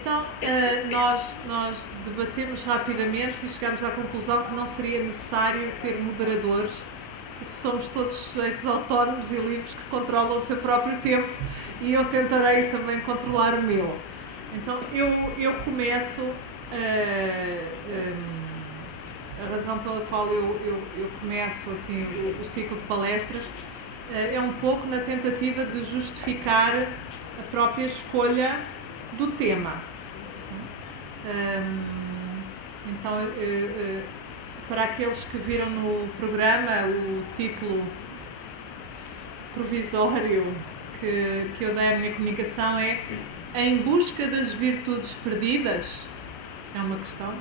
Então, nós debatemos rapidamente e chegamos à conclusão que não seria necessário ter moderadores, porque somos todos sujeitos autónomos e livres que controlam o seu próprio tempo, e eu tentarei também controlar o meu. Então, eu começo, a razão pela qual eu começo assim, o ciclo de palestras é um pouco na tentativa de justificar a própria escolha do tema. Então, para aqueles que viram no programa, o título provisório que eu dei à minha comunicação é Em Busca das Virtudes Perdidas? É uma questão.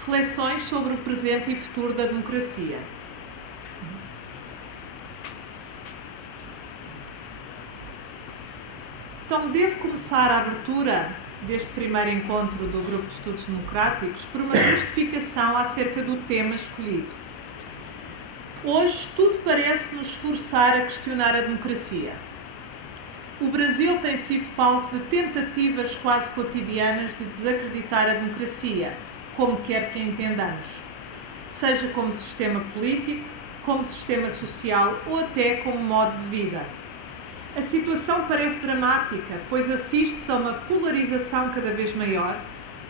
Reflexões sobre o presente e futuro da democracia. Então, devo começar a abertura deste primeiro encontro do Grupo de Estudos Democráticos por uma justificação acerca do tema escolhido. Hoje, tudo parece nos forçar a questionar a democracia. O Brasil tem sido palco de tentativas quase cotidianas de desacreditar a democracia, como quer que a entendamos, seja como sistema político, como sistema social ou até como modo de vida. A situação parece dramática, pois assiste-se a uma polarização cada vez maior,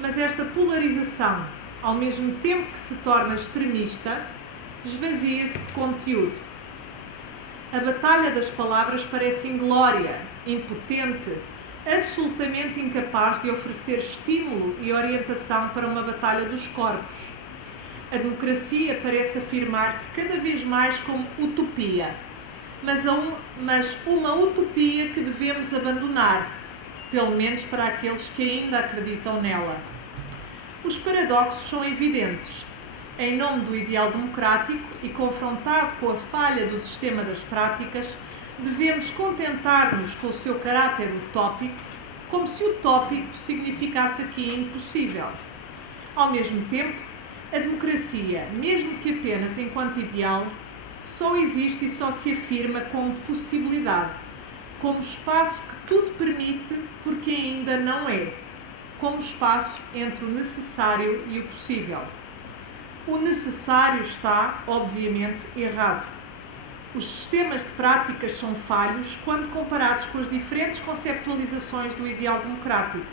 mas esta polarização, ao mesmo tempo que se torna extremista, esvazia-se de conteúdo. A batalha das palavras parece inglória, impotente, absolutamente incapaz de oferecer estímulo e orientação para uma batalha dos corpos. A democracia parece afirmar-se cada vez mais como utopia, mas uma utopia que devemos abandonar, pelo menos para aqueles que ainda acreditam nela. Os paradoxos são evidentes. Em nome do ideal democrático e confrontado com a falha do sistema das práticas, devemos contentar-nos com o seu caráter utópico, como se utópico significasse aqui impossível. Ao mesmo tempo, a democracia, mesmo que apenas enquanto ideal, só existe e só se afirma como possibilidade, como espaço que tudo permite porque ainda não é, como espaço entre o necessário e o possível. O necessário está, obviamente, errado. Os sistemas de práticas são falhos quando comparados com as diferentes conceptualizações do ideal democrático.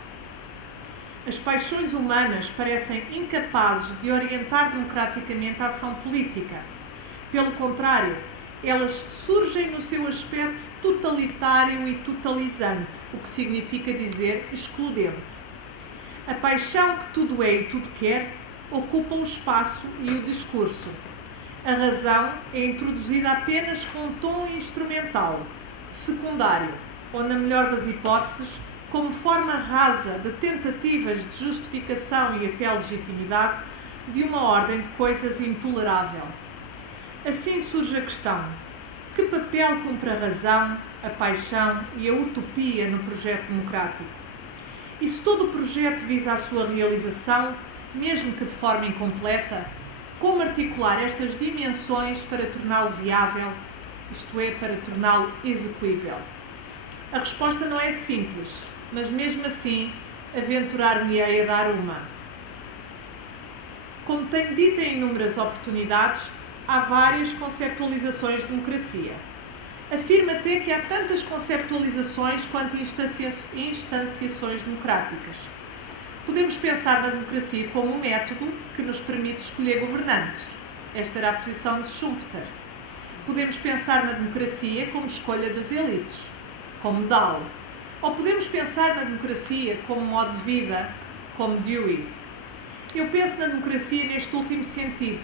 As paixões humanas parecem incapazes de orientar democraticamente a ação política. Pelo contrário, elas surgem no seu aspecto totalitário e totalizante, o que significa dizer excludente. A paixão que tudo é e tudo quer ocupa o espaço e o discurso. A razão é introduzida apenas com um tom instrumental, secundário, ou, na melhor das hipóteses, como forma rasa de tentativas de justificação e até legitimidade de uma ordem de coisas intolerável. Assim surge a questão: que papel cumpre a razão, a paixão e a utopia no projeto democrático? E se todo o projeto visa a sua realização, mesmo que de forma incompleta, como articular estas dimensões para torná-lo viável, isto é, para torná-lo execuível? A resposta não é simples, mas mesmo assim, aventurar-me-ei a dar uma. Como tenho dito em inúmeras oportunidades, há várias conceptualizações de democracia. Afirmo até que há tantas conceptualizações quanto instanciações democráticas. Podemos pensar na democracia como um método que nos permite escolher governantes. Esta era a posição de Schumpeter. Podemos pensar na democracia como escolha das elites, como Dahl. Ou podemos pensar na democracia como modo de vida, como Dewey. Eu penso na democracia neste último sentido,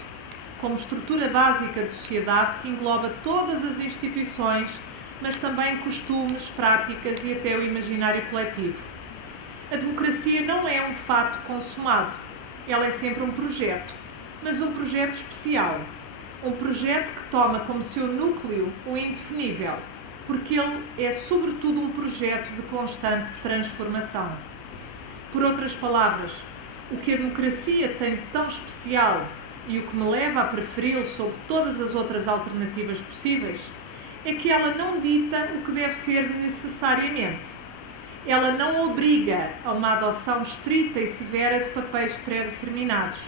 como estrutura básica de sociedade que engloba todas as instituições, mas também costumes, práticas e até o imaginário coletivo. A democracia não é um fato consumado. Ela é sempre um projeto, mas um projeto especial. Um projeto que toma como seu núcleo o indefinível, porque ele é sobretudo um projeto de constante transformação. Por outras palavras, o que a democracia tem de tão especial e o que me leva a preferi-lo sobre todas as outras alternativas possíveis é que ela não dita o que deve ser necessariamente. Ela não obriga a uma adoção estrita e severa de papéis pré-determinados.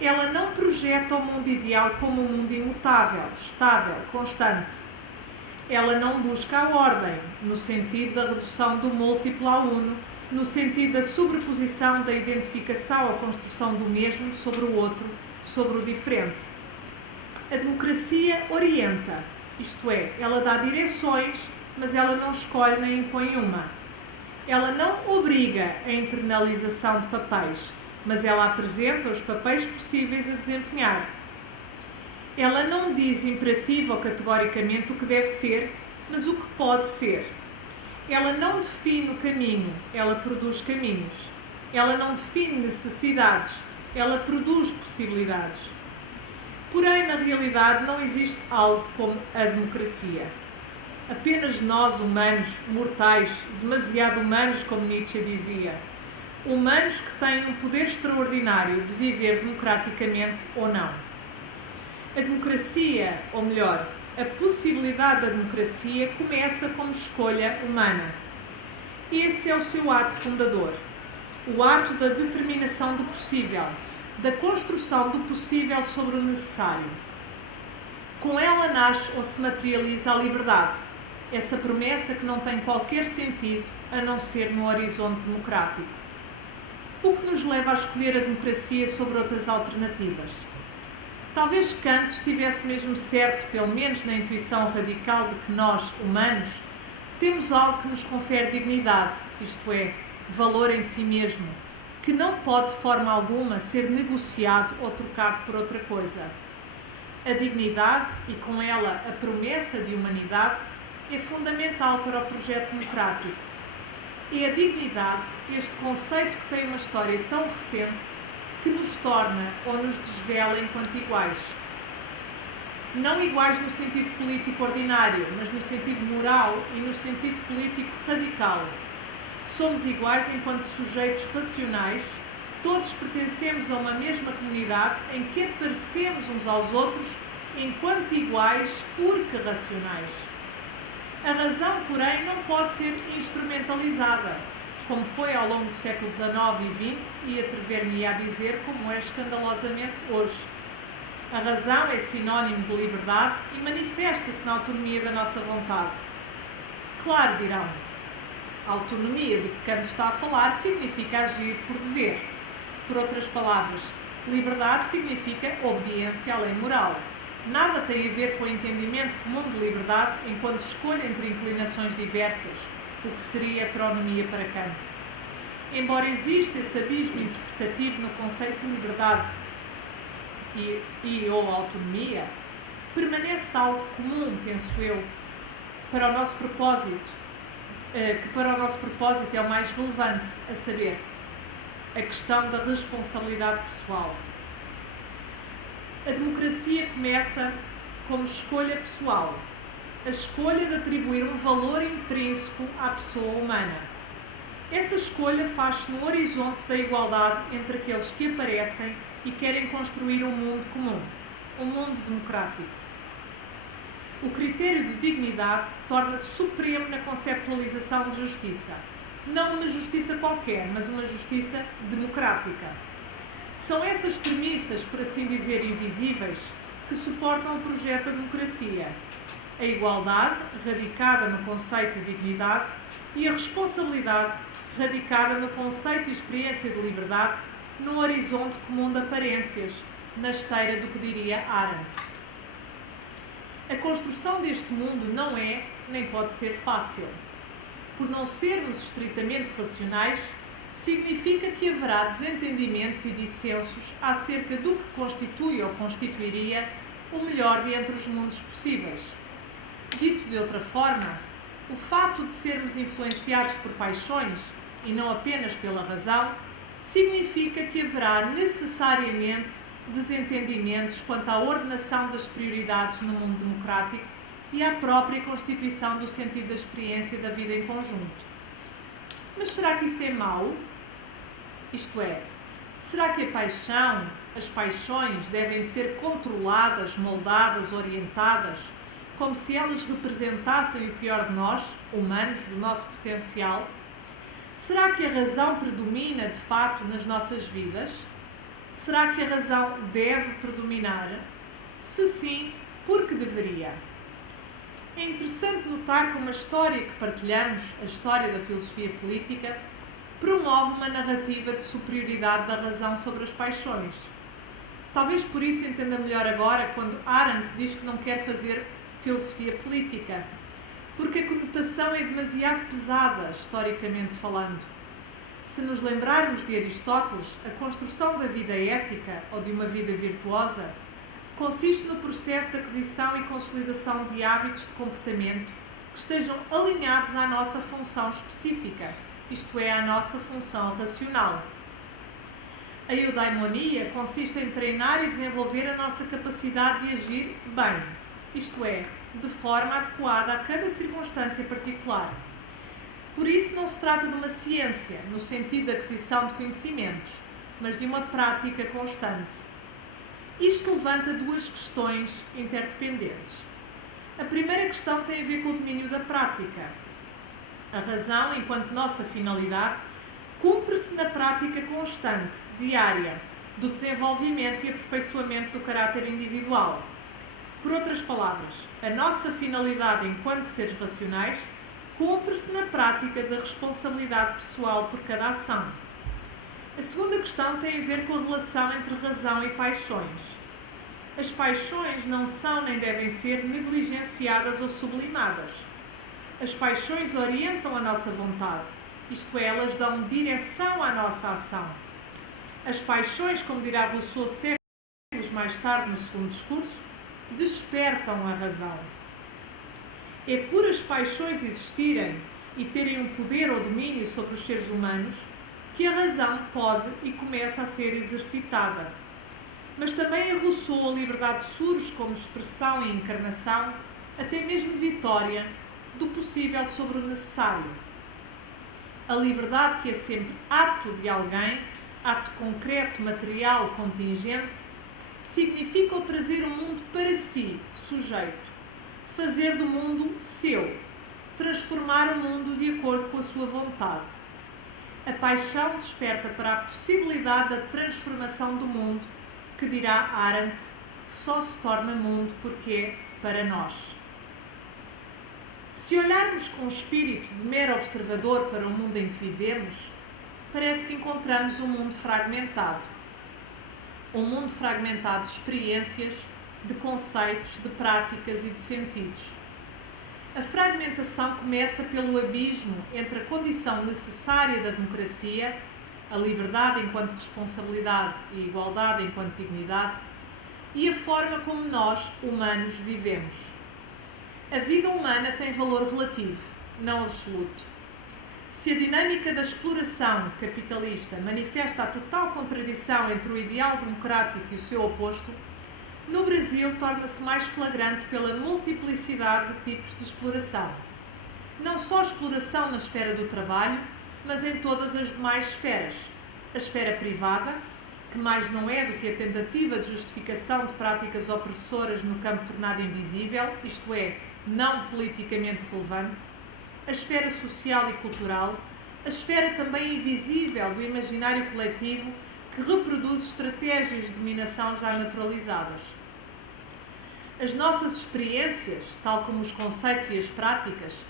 Ela não projeta o mundo ideal como um mundo imutável, estável, constante. Ela não busca a ordem, no sentido da redução do múltiplo ao uno, no sentido da sobreposição da identificação ou construção do mesmo sobre o outro, sobre o diferente. A democracia orienta, isto é, ela dá direções, mas ela não escolhe nem impõe uma. Ela não obriga a internalização de papéis, mas ela apresenta os papéis possíveis a desempenhar. Ela não diz imperativa ou categoricamente o que deve ser, mas o que pode ser. Ela não define o caminho, ela produz caminhos. Ela não define necessidades, ela produz possibilidades. Porém, na realidade, não existe algo como a democracia. Apenas nós, humanos, mortais, demasiado humanos, como Nietzsche dizia, humanos que têm um poder extraordinário de viver democraticamente ou não. A democracia, ou melhor, a possibilidade da democracia começa como escolha humana. Esse é o seu ato fundador, o ato da determinação do possível, da construção do possível sobre o necessário. Com ela nasce ou se materializa a liberdade, essa promessa que não tem qualquer sentido a não ser no horizonte democrático. O que nos leva a escolher a democracia sobre outras alternativas? Talvez Kant estivesse mesmo certo, pelo menos na intuição radical de que nós, humanos, temos algo que nos confere dignidade, isto é, valor em si mesmo, que não pode de forma alguma ser negociado ou trocado por outra coisa. A dignidade, e com ela a promessa de humanidade, é fundamental para o projeto democrático. É a dignidade, este conceito que tem uma história tão recente, que nos torna ou nos desvela enquanto iguais. Não iguais no sentido político ordinário, mas no sentido moral e no sentido político radical. Somos iguais enquanto sujeitos racionais, todos pertencemos a uma mesma comunidade em que aparecemos uns aos outros enquanto iguais porque racionais. A razão, porém, não pode ser instrumentalizada, como foi ao longo do século XIX e XX e atrever-me a dizer como é escandalosamente hoje. A razão é sinónimo de liberdade e manifesta-se na autonomia da nossa vontade. Claro, dirão, a autonomia de que Kant está a falar significa agir por dever. Por outras palavras, liberdade significa obediência à lei moral. Nada tem a ver com o entendimento comum de liberdade enquanto escolha entre inclinações diversas, o que seria heteronomia para Kant. Embora exista esse abismo interpretativo no conceito de liberdade ou autonomia, permanece algo comum, penso eu, para o nosso propósito, que para o nosso propósito é o mais relevante, a saber, a questão da responsabilidade pessoal. A democracia começa como escolha pessoal, a escolha de atribuir um valor intrínseco à pessoa humana. Essa escolha faz-se no horizonte da igualdade entre aqueles que aparecem e querem construir um mundo comum, um mundo democrático. O critério de dignidade torna-se supremo na conceptualização de justiça. Não uma justiça qualquer, mas uma justiça democrática. São essas premissas, por assim dizer, invisíveis, que suportam o projeto da democracia. A igualdade, radicada no conceito de dignidade, e a responsabilidade, radicada no conceito e experiência de liberdade, no horizonte comum de aparências, na esteira do que diria Arendt. A construção deste mundo não é, nem pode ser fácil. Por não sermos estritamente racionais, significa que haverá desentendimentos e dissensos acerca do que constitui ou constituiria o melhor de entre os mundos possíveis. Dito de outra forma, o fato de sermos influenciados por paixões, e não apenas pela razão, significa que haverá necessariamente desentendimentos quanto à ordenação das prioridades no mundo democrático e à própria constituição do sentido da experiência da vida em conjunto. Mas será que isso é mau? Isto é, será que a paixão, as paixões devem ser controladas, moldadas, orientadas, como se elas representassem o pior de nós, humanos, do nosso potencial? Será que a razão predomina de fato nas nossas vidas? Será que a razão deve predominar? Se sim, por que deveria? É interessante notar como a história que partilhamos, a história da filosofia política, promove uma narrativa de superioridade da razão sobre as paixões. Talvez por isso entenda melhor agora quando Arendt diz que não quer fazer filosofia política, porque a conotação é demasiado pesada, historicamente falando. Se nos lembrarmos de Aristóteles, a construção da vida ética ou de uma vida virtuosa consiste no processo de aquisição e consolidação de hábitos de comportamento que estejam alinhados à nossa função específica, isto é, à nossa função racional. A eudaimonia consiste em treinar e desenvolver a nossa capacidade de agir bem, isto é, de forma adequada a cada circunstância particular. Por isso não se trata de uma ciência, no sentido de aquisição de conhecimentos, mas de uma prática constante. Isto levanta duas questões interdependentes. A primeira questão tem a ver com o domínio da prática. A razão, enquanto nossa finalidade, cumpre-se na prática constante, diária, do desenvolvimento e aperfeiçoamento do caráter individual. Por outras palavras, a nossa finalidade enquanto seres racionais cumpre-se na prática da responsabilidade pessoal por cada ação. A segunda questão tem a ver com a relação entre razão e paixões. As paixões não são nem devem ser negligenciadas ou sublimadas. As paixões orientam a nossa vontade, isto é, elas dão direção à nossa ação. As paixões, como dirá Rousseau séculos mais tarde no segundo discurso, despertam a razão. É por as paixões existirem e terem um poder ou domínio sobre os seres humanos que a razão pode e começa a ser exercitada. Mas também em Rousseau a liberdade surge como expressão e encarnação, até mesmo vitória, do possível sobre o necessário. A liberdade, que é sempre ato de alguém, ato concreto, material, contingente, significa o trazer o mundo para si, sujeito, fazer do mundo seu, transformar o mundo de acordo com a sua vontade. A paixão desperta para a possibilidade da transformação do mundo, que, dirá Arendt, só se torna mundo porque é para nós. Se olharmos com o espírito de mero observador para o mundo em que vivemos, parece que encontramos um mundo fragmentado. Um mundo fragmentado de experiências, de conceitos, de práticas e de sentidos. A fragmentação começa pelo abismo entre a condição necessária da democracia, a liberdade enquanto responsabilidade e a igualdade enquanto dignidade, e a forma como nós, humanos, vivemos. A vida humana tem valor relativo, não absoluto. Se a dinâmica da exploração capitalista manifesta a total contradição entre o ideal democrático e o seu oposto, no Brasil torna-se mais flagrante pela multiplicidade de tipos de exploração. Não só exploração na esfera do trabalho, mas em todas as demais esferas. A esfera privada, que mais não é do que a tentativa de justificação de práticas opressoras no campo tornado invisível, isto é, não politicamente relevante. A esfera social e cultural, a esfera também invisível do imaginário coletivo, que reproduz estratégias de dominação já naturalizadas. As nossas experiências, tal como os conceitos e as práticas,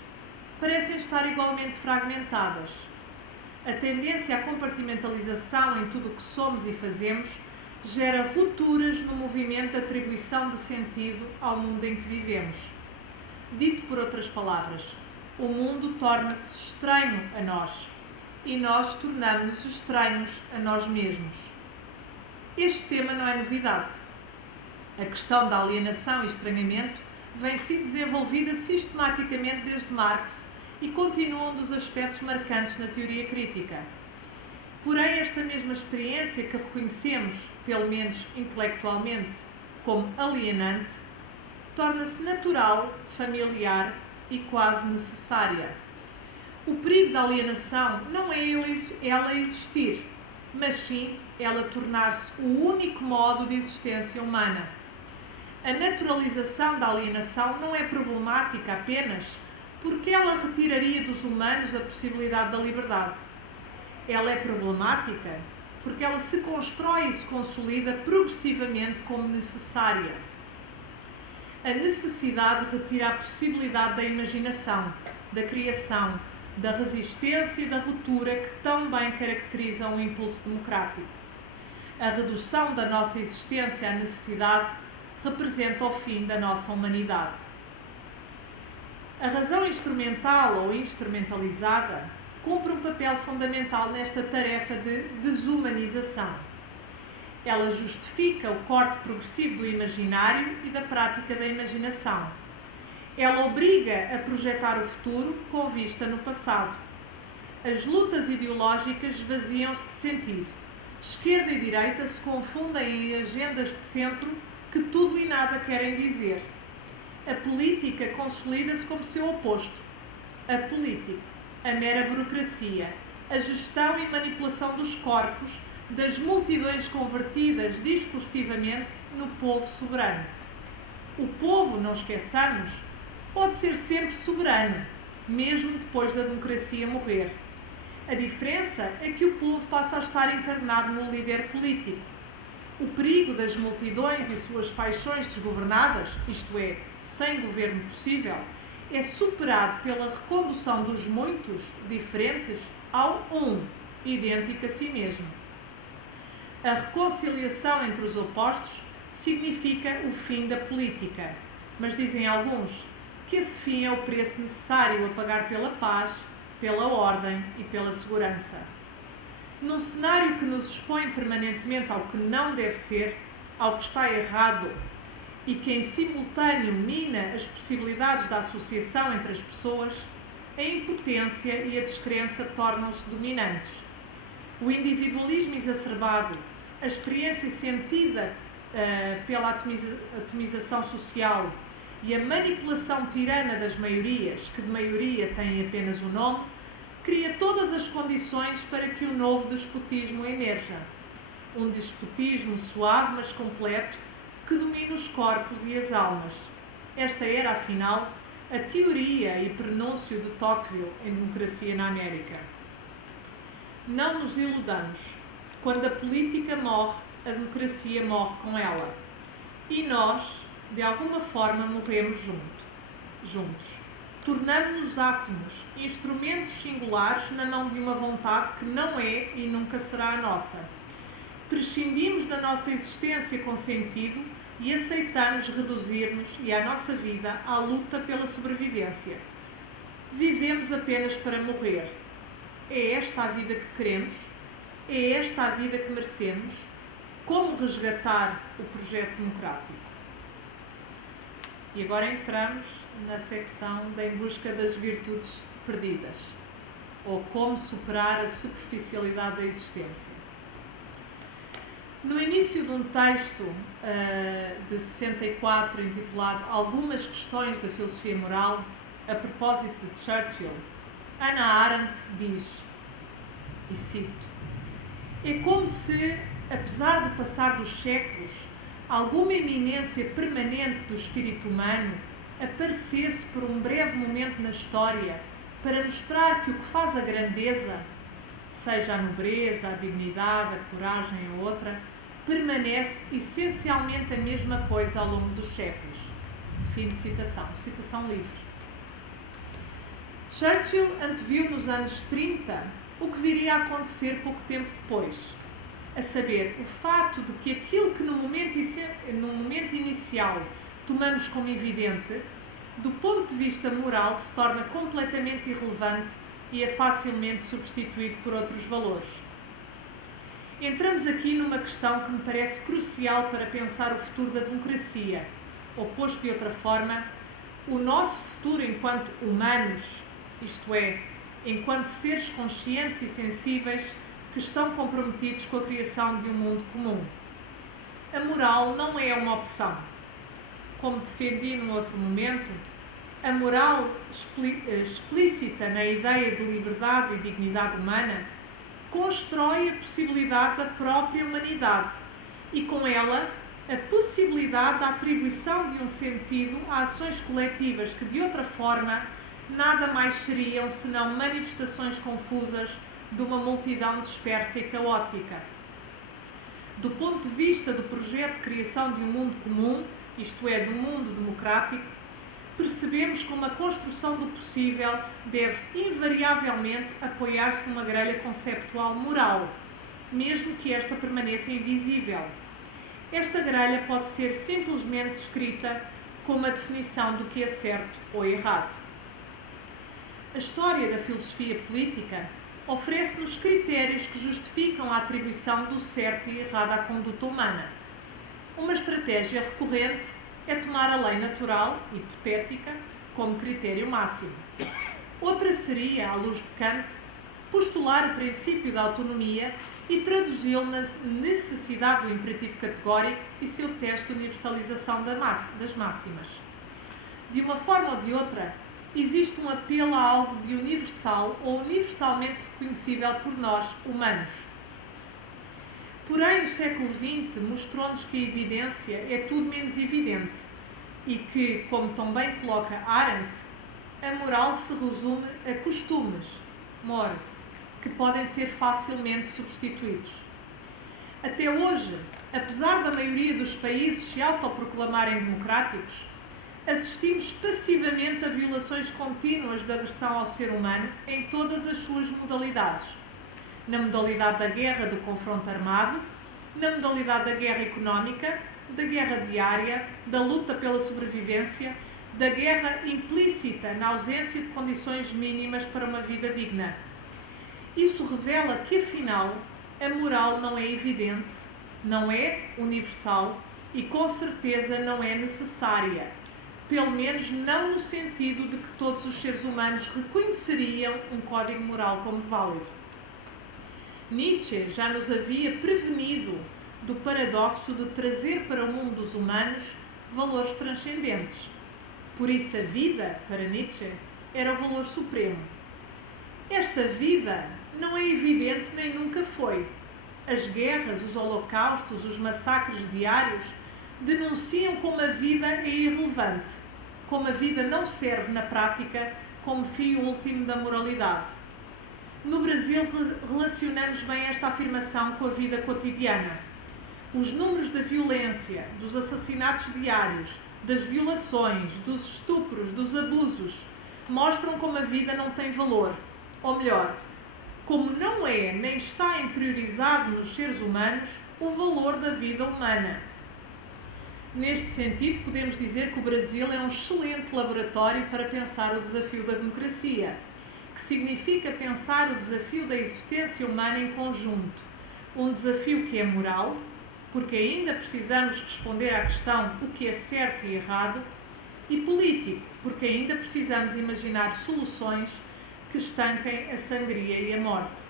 parecem estar igualmente fragmentadas. A tendência à compartimentalização em tudo o que somos e fazemos gera rupturas no movimento de atribuição de sentido ao mundo em que vivemos. Dito por outras palavras, o mundo torna-se estranho a nós e nós tornamos-nos estranhos a nós mesmos. Este tema não é novidade. A questão da alienação e estranhamento vem sido desenvolvida sistematicamente desde Marx e continua um dos aspectos marcantes na teoria crítica. Porém, esta mesma experiência que reconhecemos, pelo menos intelectualmente, como alienante, torna-se natural, familiar e quase necessária. O perigo da alienação não é ela existir, mas sim ela tornar-se o único modo de existência humana. A naturalização da alienação não é problemática apenas porque ela retiraria dos humanos a possibilidade da liberdade, Ela é problemática porque ela se constrói e se consolida progressivamente como necessária. A necessidade retira a possibilidade da imaginação, da criação, da resistência e da ruptura que tão bem caracterizam o impulso democrático. A redução da nossa existência à necessidade representa o fim da nossa humanidade. A razão instrumental ou instrumentalizada cumpre um papel fundamental nesta tarefa de desumanização. Ela justifica o corte progressivo do imaginário e da prática da imaginação. Ela obriga a projetar o futuro com vista no passado. As lutas ideológicas esvaziam-se de sentido. Esquerda e direita se confundem em agendas de centro que tudo e nada querem dizer. A política consolida-se como seu oposto. A política, a mera burocracia, a gestão e manipulação dos corpos, das multidões convertidas discursivamente no povo soberano. O povo, não esqueçamos, pode ser sempre soberano, mesmo depois da democracia morrer. A diferença é que o povo passa a estar encarnado no líder político. O perigo das multidões e suas paixões desgovernadas, isto é, sem governo possível, é superado pela recondução dos muitos diferentes ao idêntico a si mesmo. A reconciliação entre os opostos significa o fim da política, mas dizem alguns que esse fim é o preço necessário a pagar pela paz, pela ordem e pela segurança. Num cenário que nos expõe permanentemente ao que não deve ser, ao que está errado, e que em simultâneo mina as possibilidades da associação entre as pessoas, a impotência e a descrença tornam-se dominantes. O individualismo exacerbado, a experiência sentida pela atomização social e a manipulação tirana das maiorias, que de maioria têm apenas o nome, cria todas as condições para que o novo despotismo emerja. Um despotismo suave, mas completo, que domina os corpos e as almas. Esta era, afinal, a teoria e prenúncio de Tocqueville em Democracia na América. Não nos iludamos. Quando a política morre, a democracia morre com ela. E nós, de alguma forma, morremos juntos. Tornamo-nos átomos, instrumentos singulares na mão de uma vontade que não é e nunca será a nossa. Prescindimos da nossa existência com sentido e aceitamos reduzir-nos e a nossa vida à luta pela sobrevivência. Vivemos apenas para morrer. É esta a vida que queremos? É esta a vida que merecemos? Como resgatar o projeto democrático? E agora entramos na secção da Em Busca das Virtudes Perdidas, ou como superar a superficialidade da existência. No início de um texto de 64, intitulado Algumas Questões da Filosofia Moral, a propósito de Churchill, Hannah Arendt diz, e cito, é como se, apesar do passar dos séculos, alguma eminência permanente do espírito humano aparecesse por um breve momento na história para mostrar que o que faz a grandeza, seja a nobreza, a dignidade, a coragem ou outra, permanece essencialmente a mesma coisa ao longo dos séculos. Fim de citação. Citação livre. Churchill anteviu nos anos 30 o que viria a acontecer pouco tempo depois, a saber, o fato de que aquilo que no momento inicial tomamos como evidente, do ponto de vista moral se torna completamente irrelevante e é facilmente substituído por outros valores. Entramos aqui numa questão que me parece crucial para pensar o futuro da democracia, ou posto de outra forma, o nosso futuro enquanto humanos, isto é, enquanto seres conscientes e sensíveis que estão comprometidos com a criação de um mundo comum. A moral não é uma opção. Como defendi num outro momento, a moral explícita na ideia de liberdade e dignidade humana constrói a possibilidade da própria humanidade e, com ela, a possibilidade da atribuição de um sentido a ações coletivas que, de outra forma, nada mais seriam senão manifestações confusas de uma multidão dispersa e caótica. Do ponto de vista do projeto de criação de um mundo comum, isto é, do mundo democrático, percebemos como a construção do possível deve invariavelmente apoiar-se numa grelha conceptual moral, mesmo que esta permaneça invisível. Esta grelha pode ser simplesmente descrita como a definição do que é certo ou errado. A história da filosofia política oferece-nos critérios que justificam a atribuição do certo e errado à conduta humana. Uma estratégia recorrente é tomar a lei natural, hipotética, como critério máximo. Outra seria, à luz de Kant, postular o princípio da autonomia e traduzi-lo na necessidade do imperativo categórico e seu teste de universalização das máximas. De uma forma ou de outra, existe um apelo a algo de universal ou universalmente reconhecível por nós, humanos. Porém, o século XX mostrou-nos que a evidência é tudo menos evidente e que, como também coloca Arendt, a moral se resume a costumes, mores, que podem ser facilmente substituídos. Até hoje, apesar da maioria dos países se autoproclamarem democráticos, assistimos passivamente a violações contínuas de agressão ao ser humano em todas as suas modalidades. Na modalidade da guerra do confronto armado, na modalidade da guerra económica, da guerra diária, da luta pela sobrevivência, da guerra implícita na ausência de condições mínimas para uma vida digna. Isso revela que, afinal, a moral não é evidente, não é universal e, com certeza, não é necessária. Pelo menos não no sentido de que todos os seres humanos reconheceriam um código moral como válido. Nietzsche já nos havia prevenido do paradoxo de trazer para o mundo dos humanos valores transcendentes. Por isso a vida, para Nietzsche, era o valor supremo. Esta vida não é evidente nem nunca foi. As guerras, os holocaustos, os massacres diários denunciam como a vida é irrelevante, como a vida não serve na prática como fim último da moralidade. No Brasil, relacionamos bem esta afirmação com a vida cotidiana. Os números da violência, dos assassinatos diários, das violações, dos estupros, dos abusos, mostram como a vida não tem valor. Ou melhor, como não é nem está interiorizado nos seres humanos o valor da vida humana. Neste sentido, podemos dizer que o Brasil é um excelente laboratório para pensar o desafio da democracia, que significa pensar o desafio da existência humana em conjunto. Um desafio que é moral, porque ainda precisamos responder à questão o que é certo e errado, e político, porque ainda precisamos imaginar soluções que estanquem a sangria e a morte.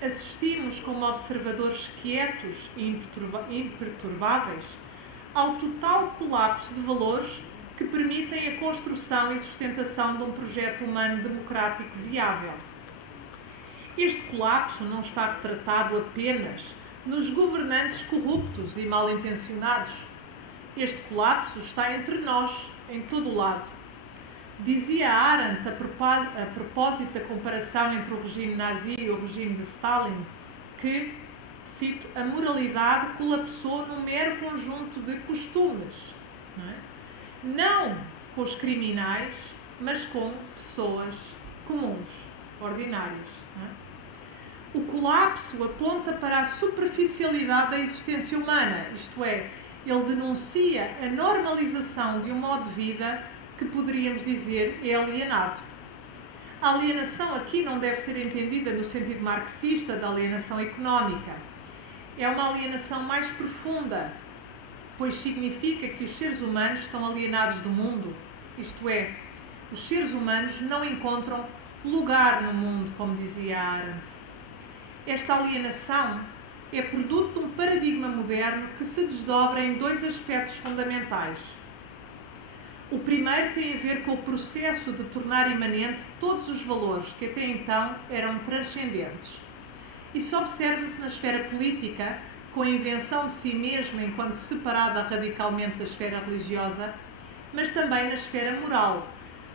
Assistimos como observadores quietos e imperturbáveis ao total colapso de valores que permitem a construção e sustentação de um projeto humano democrático viável. Este colapso não está retratado apenas nos governantes corruptos e mal intencionados. Este colapso está entre nós, em todo o lado. Dizia Arendt, a propósito da comparação entre o regime nazi e o regime de Stalin, que, cito, a moralidade colapsou num mero conjunto de costumes, não com os criminais, mas com pessoas comuns, ordinárias. O colapso aponta para a superficialidade da existência humana, isto é, ele denuncia a normalização de um modo de vida que poderíamos dizer é alienado. A alienação aqui não deve ser entendida no sentido marxista da alienação económica. É uma alienação mais profunda, pois significa que os seres humanos estão alienados do mundo, isto é, os seres humanos não encontram lugar no mundo, como dizia Arendt. Esta alienação é produto de um paradigma moderno que se desdobra em dois aspectos fundamentais. O primeiro tem a ver com o processo de tornar imanente todos os valores que até então eram transcendentes. Isso observa-se na esfera política, com a invenção de si mesma enquanto separada radicalmente da esfera religiosa, mas também na esfera moral,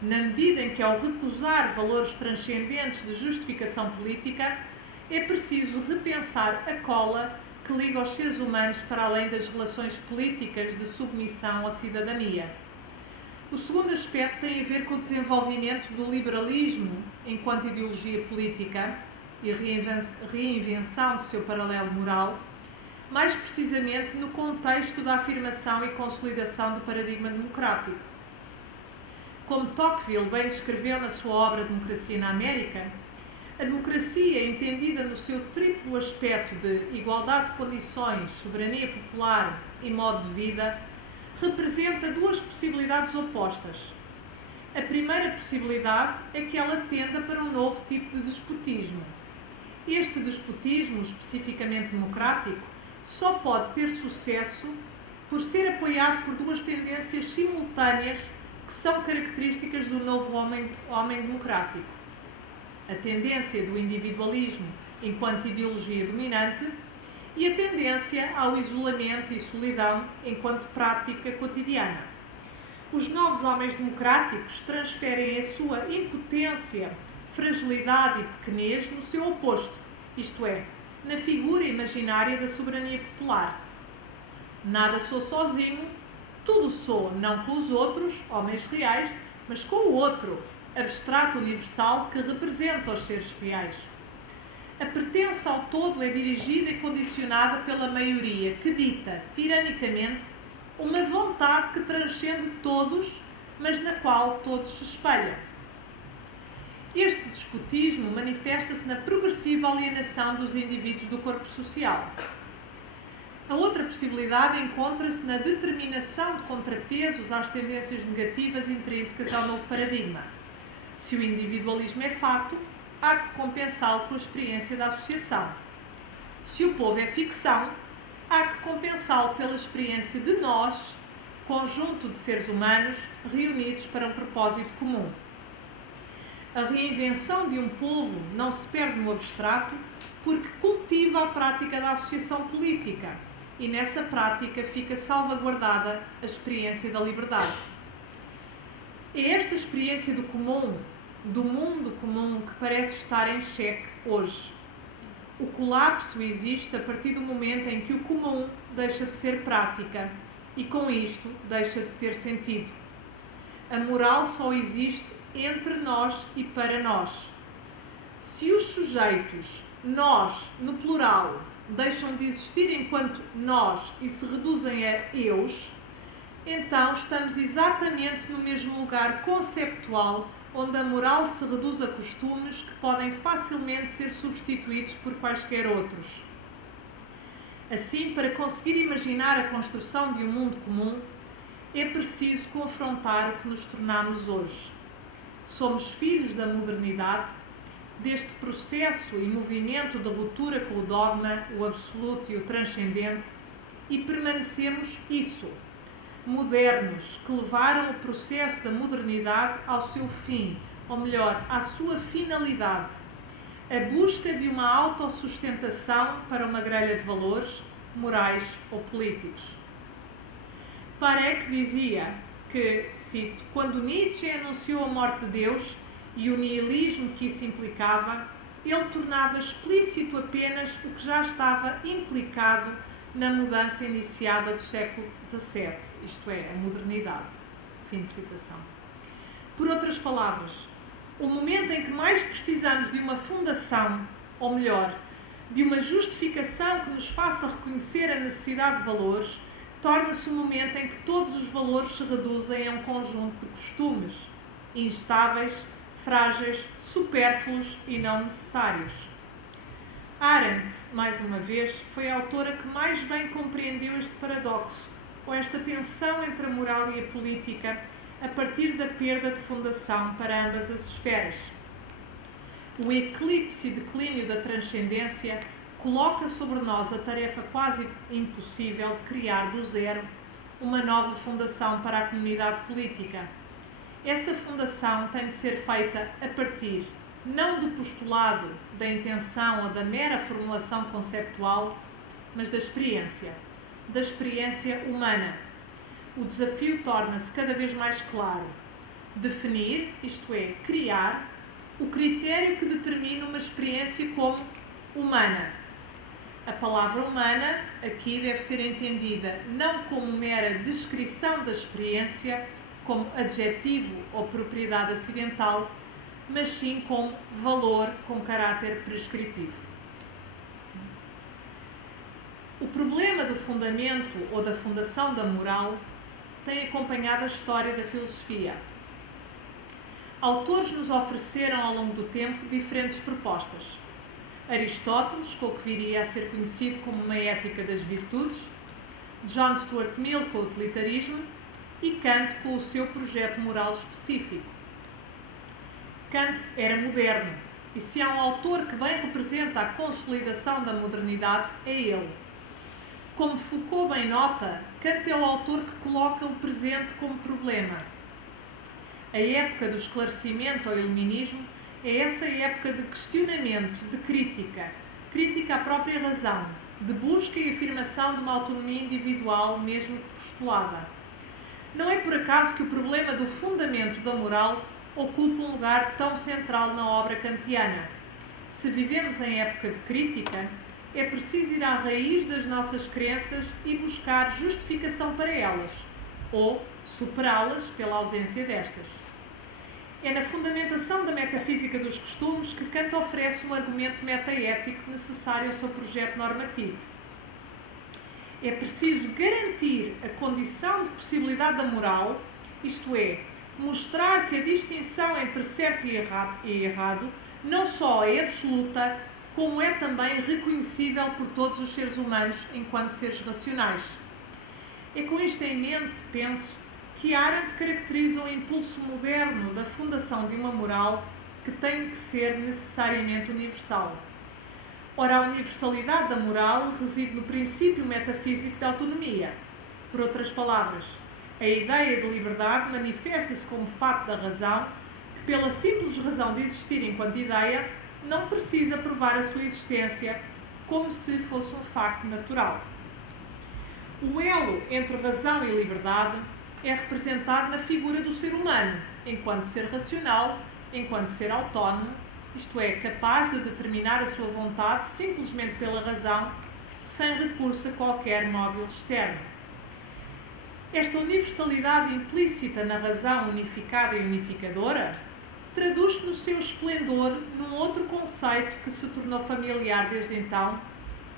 na medida em que, ao recusar valores transcendentes de justificação política, é preciso repensar a cola que liga os seres humanos para além das relações políticas de submissão à cidadania. O segundo aspecto tem a ver com o desenvolvimento do liberalismo enquanto ideologia política e reinvenção do seu paralelo moral, mais precisamente no contexto da afirmação e consolidação do paradigma democrático. Como Tocqueville bem descreveu na sua obra Democracia na América, a democracia, entendida no seu triplo aspecto de igualdade de condições, soberania popular e modo de vida, representa duas possibilidades opostas. A primeira possibilidade é que ela tenda para um novo tipo de despotismo. Este despotismo, especificamente democrático, só pode ter sucesso por ser apoiado por duas tendências simultâneas que são características do novo homem democrático. A tendência do individualismo enquanto ideologia dominante e a tendência ao isolamento e solidão enquanto prática cotidiana. Os novos homens democráticos transferem a sua impotência, fragilidade e pequenez no seu oposto, isto é, na figura imaginária da soberania popular. Nada sou sozinho, tudo sou, não com os outros, homens reais, mas com o outro, abstrato universal que representa os seres reais. A pertença ao todo é dirigida e condicionada pela maioria, que dita, tiranicamente, uma vontade que transcende todos, mas na qual todos se espelham. Este despotismo manifesta-se na progressiva alienação dos indivíduos do corpo social. A outra possibilidade encontra-se na determinação de contrapesos às tendências negativas intrínsecas ao novo paradigma. Se o individualismo é fato, há que compensá-lo com a experiência da associação. Se o povo é ficção, há que compensá-lo pela experiência de nós, conjunto de seres humanos reunidos para um propósito comum. A reinvenção de um povo não se perde no abstrato porque cultiva a prática da associação política e nessa prática fica salvaguardada a experiência da liberdade. É esta experiência do comum, do mundo comum, que parece estar em xeque hoje. O colapso existe a partir do momento em que o comum deixa de ser prática e, com isto, deixa de ter sentido. A moral só existe entre nós e para nós. Se os sujeitos, nós, no plural, deixam de existir enquanto nós e se reduzem a eus, então estamos exatamente no mesmo lugar conceptual onde a moral se reduz a costumes que podem facilmente ser substituídos por quaisquer outros. Assim, para conseguir imaginar a construção de um mundo comum, é preciso confrontar o que nos tornamos hoje. Somos filhos da modernidade, deste processo e movimento de ruptura com o dogma, o absoluto e o transcendente, e permanecemos isso, modernos, que levaram o processo da modernidade ao seu fim, ou melhor, à sua finalidade, a busca de uma autossustentação para uma grelha de valores, morais ou políticos. Paré dizia que, cito, quando Nietzsche anunciou a morte de Deus e o nihilismo que isso implicava, ele tornava explícito apenas o que já estava implicado na mudança iniciada do século XVII, isto é, a modernidade. Fim de citação. Por outras palavras, o momento em que mais precisamos de uma fundação, ou melhor, de uma justificação que nos faça reconhecer a necessidade de valores, torna-se o momento em que todos os valores se reduzem a um conjunto de costumes, instáveis, frágeis, supérfluos e não necessários. Arendt, mais uma vez, foi a autora que mais bem compreendeu este paradoxo, ou esta tensão entre a moral e a política, a partir da perda de fundação para ambas as esferas. O eclipse e declínio da transcendência coloca sobre nós a tarefa quase impossível de criar do zero uma nova fundação para a comunidade política. Essa fundação tem de ser feita a partir, não do postulado, da intenção ou da mera formulação conceptual, mas da experiência humana. O desafio torna-se cada vez mais claro. Definir, isto é, criar, o critério que determina uma experiência como humana. A palavra humana aqui deve ser entendida não como mera descrição da experiência, como adjetivo ou propriedade acidental, mas sim como valor com caráter prescritivo. O problema do fundamento ou da fundação da moral tem acompanhado a história da filosofia. Autores nos ofereceram ao longo do tempo diferentes propostas. Aristóteles, com o que viria a ser conhecido como uma ética das virtudes, John Stuart Mill com o utilitarismo e Kant com o seu projeto moral específico. Kant era moderno, e se há um autor que bem representa a consolidação da modernidade, é ele. Como Foucault bem nota, Kant é o autor que coloca o presente como problema. A época do esclarecimento ou iluminismo é essa época de questionamento, de crítica à própria razão, de busca e afirmação de uma autonomia individual, mesmo que postulada. Não é por acaso que o problema do fundamento da moral ocupa um lugar tão central na obra kantiana. Se vivemos em época de crítica, é preciso ir à raiz das nossas crenças e buscar justificação para elas, ou superá-las pela ausência destas. É na fundamentação da metafísica dos costumes que Kant oferece um argumento metaético necessário ao seu projeto normativo. É preciso garantir a condição de possibilidade da moral, isto é, mostrar que a distinção entre certo e errado não só é absoluta, como é também reconhecível por todos os seres humanos enquanto seres racionais. É com isto em mente, penso, que Arendt caracteriza o impulso moderno da fundação de uma moral que tem que ser necessariamente universal. Ora, a universalidade da moral reside no princípio metafísico da autonomia. Por outras palavras, a ideia de liberdade manifesta-se como fato da razão, que pela simples razão de existir enquanto ideia, não precisa provar a sua existência como se fosse um facto natural. O elo entre razão e liberdade é representado na figura do ser humano, enquanto ser racional, enquanto ser autónomo, isto é, capaz de determinar a sua vontade simplesmente pela razão, sem recurso a qualquer móvel externo. Esta universalidade implícita na razão unificada e unificadora traduz-se no seu esplendor num outro conceito que se tornou familiar desde então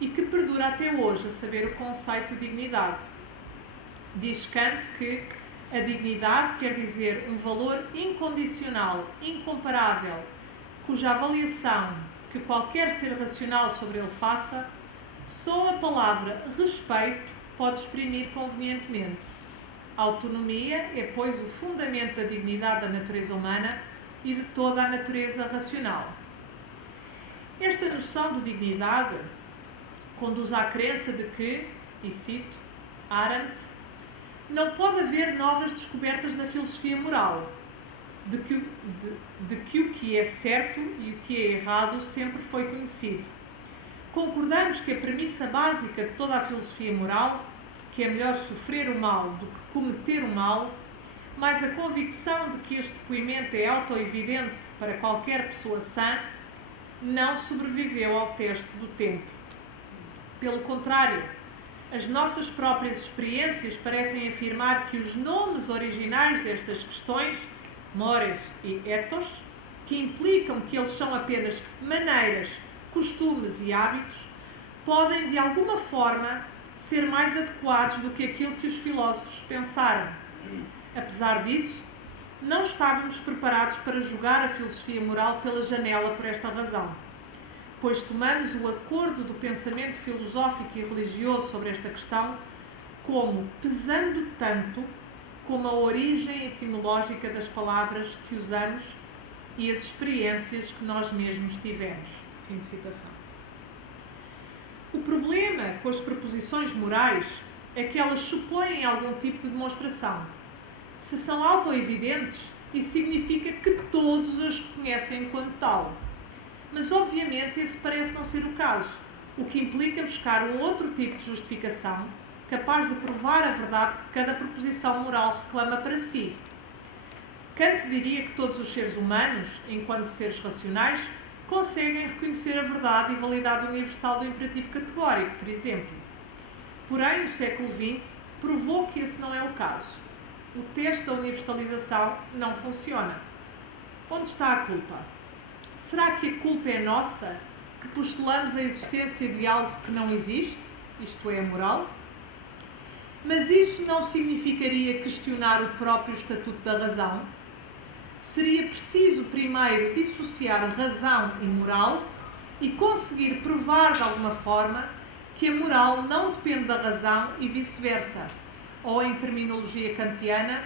e que perdura até hoje, a saber, o conceito de dignidade. Diz Kant que a dignidade quer dizer um valor incondicional, incomparável, cuja avaliação que qualquer ser racional sobre ele faça, só a palavra respeito pode exprimir convenientemente. A autonomia é, pois, o fundamento da dignidade da natureza humana e de toda a natureza racional. Esta noção de dignidade conduz à crença de que, e cito, Arendt, não pode haver novas descobertas na filosofia moral, de que o que é certo e o que é errado sempre foi conhecido. Concordamos que a premissa básica de toda a filosofia moral, que é melhor sofrer o mal do que cometer o mal, mas a convicção de que este depoimento é autoevidente para qualquer pessoa sã, não sobreviveu ao teste do tempo. Pelo contrário, as nossas próprias experiências parecem afirmar que os nomes originais destas questões, mores e ethos, que implicam que eles são apenas maneiras, costumes e hábitos, podem de alguma forma ser mais adequados do que aquilo que os filósofos pensaram. Apesar disso, não estávamos preparados para julgar a filosofia moral pela janela por esta razão, pois tomamos o acordo do pensamento filosófico e religioso sobre esta questão como pesando tanto como a origem etimológica das palavras que usamos e as experiências que nós mesmos tivemos. Fim de citação. O problema com as proposições morais é que elas supõem algum tipo de demonstração. Se são autoevidentes, isso significa que todos as reconhecem enquanto tal. Mas, obviamente, esse parece não ser o caso, o que implica buscar um outro tipo de justificação capaz de provar a verdade que cada proposição moral reclama para si. Kant diria que todos os seres humanos, enquanto seres racionais, conseguem reconhecer a verdade e validade universal do imperativo categórico, por exemplo. Porém, o século XX provou que esse não é o caso. O teste da universalização não funciona. Onde está a culpa? Será que a culpa é nossa, que postulamos a existência de algo que não existe, isto é, a moral? Mas isso não significaria questionar o próprio estatuto da razão? Seria preciso primeiro dissociar razão e moral e conseguir provar de alguma forma que a moral não depende da razão e vice-versa, ou em terminologia kantiana,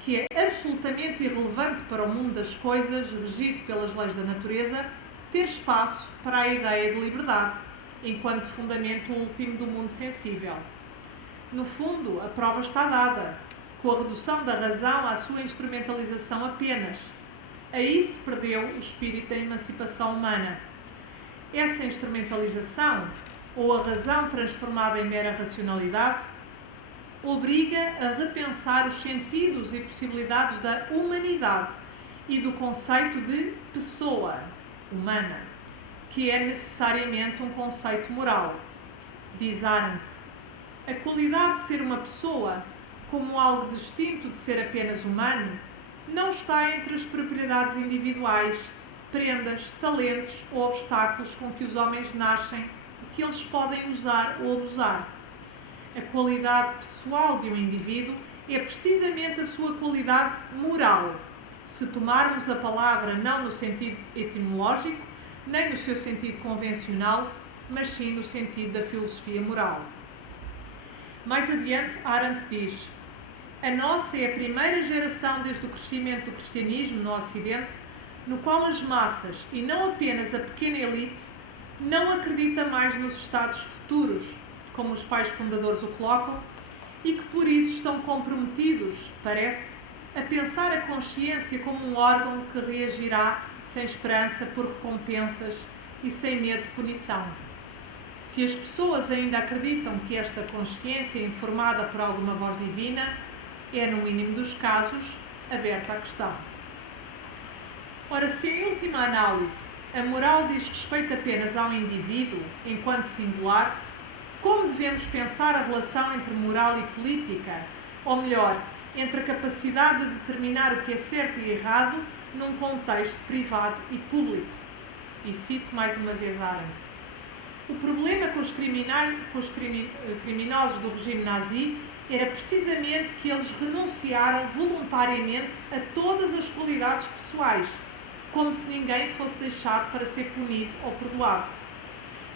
que é absolutamente irrelevante para o mundo das coisas regido pelas leis da natureza ter espaço para a ideia de liberdade, enquanto fundamento último do mundo sensível. No fundo, a prova está dada, com a redução da razão à sua instrumentalização apenas. Aí se perdeu o espírito da emancipação humana. Essa instrumentalização, ou a razão transformada em mera racionalidade, obriga a repensar os sentidos e possibilidades da humanidade e do conceito de pessoa humana, que é necessariamente um conceito moral. Diz Arendt, a qualidade de ser uma pessoa, como algo distinto de ser apenas humano, não está entre as propriedades individuais, prendas, talentos ou obstáculos com que os homens nascem e que eles podem usar ou abusar. A qualidade pessoal de um indivíduo é precisamente a sua qualidade moral, se tomarmos a palavra não no sentido etimológico, nem no seu sentido convencional, mas sim no sentido da filosofia moral. Mais adiante, Arendt diz: a nossa é a primeira geração desde o crescimento do cristianismo no Ocidente, no qual as massas, e não apenas a pequena elite, não acredita mais nos estados futuros, como os pais fundadores o colocam, e que por isso estão comprometidos, parece, a pensar a consciência como um órgão que reagirá sem esperança por recompensas e sem medo de punição. Se as pessoas ainda acreditam que esta consciência é informada por alguma voz divina, é, no mínimo dos casos, aberta à questão. Ora, se em última análise a moral diz respeito apenas ao indivíduo, enquanto singular, como devemos pensar a relação entre moral e política? Ou melhor, entre a capacidade de determinar o que é certo e errado num contexto privado e público? E cito mais uma vez Arendt. O problema com os criminosos do regime nazi era precisamente que eles renunciaram voluntariamente a todas as qualidades pessoais, como se ninguém fosse deixado para ser punido ou perdoado.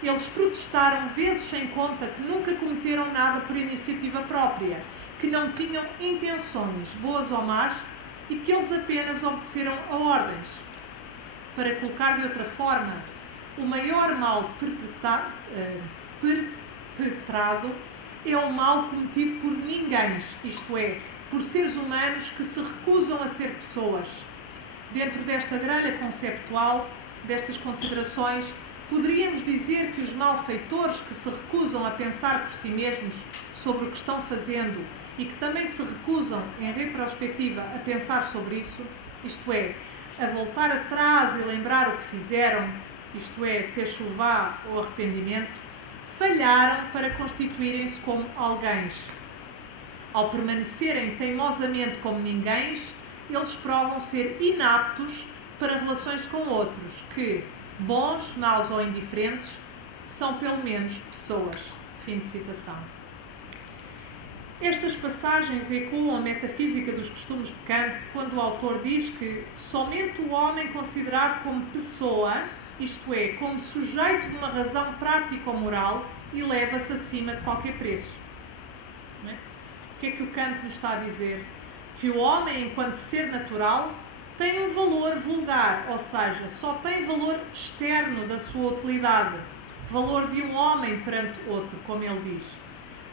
Eles protestaram vezes sem conta que nunca cometeram nada por iniciativa própria, que não tinham intenções, boas ou más, e que eles apenas obedeceram a ordens. Para colocar de outra forma, o maior mal perpetrado é o mal cometido por ninguém, isto é, por seres humanos que se recusam a ser pessoas. Dentro desta grelha conceptual, destas considerações, poderíamos dizer que os malfeitores que se recusam a pensar por si mesmos sobre o que estão fazendo e que também se recusam, em retrospectiva, a pensar sobre isso, isto é, a voltar atrás e lembrar o que fizeram, isto é, techuvá ou arrependimento, falharam para constituírem-se como alguéns. Ao permanecerem teimosamente como ninguéms, eles provam ser inaptos para relações com outros, que, bons, maus ou indiferentes, são pelo menos pessoas. Fim de citação. Estas passagens ecoam a metafísica dos costumes de Kant quando o autor diz que somente o homem considerado como pessoa, isto é, como sujeito de uma razão prática ou moral, eleva-se acima de qualquer preço. O que é que o Kant nos está a dizer? Que o homem, enquanto ser natural, tem um valor vulgar, ou seja, só tem valor externo da sua utilidade, valor de um homem perante outro, como ele diz.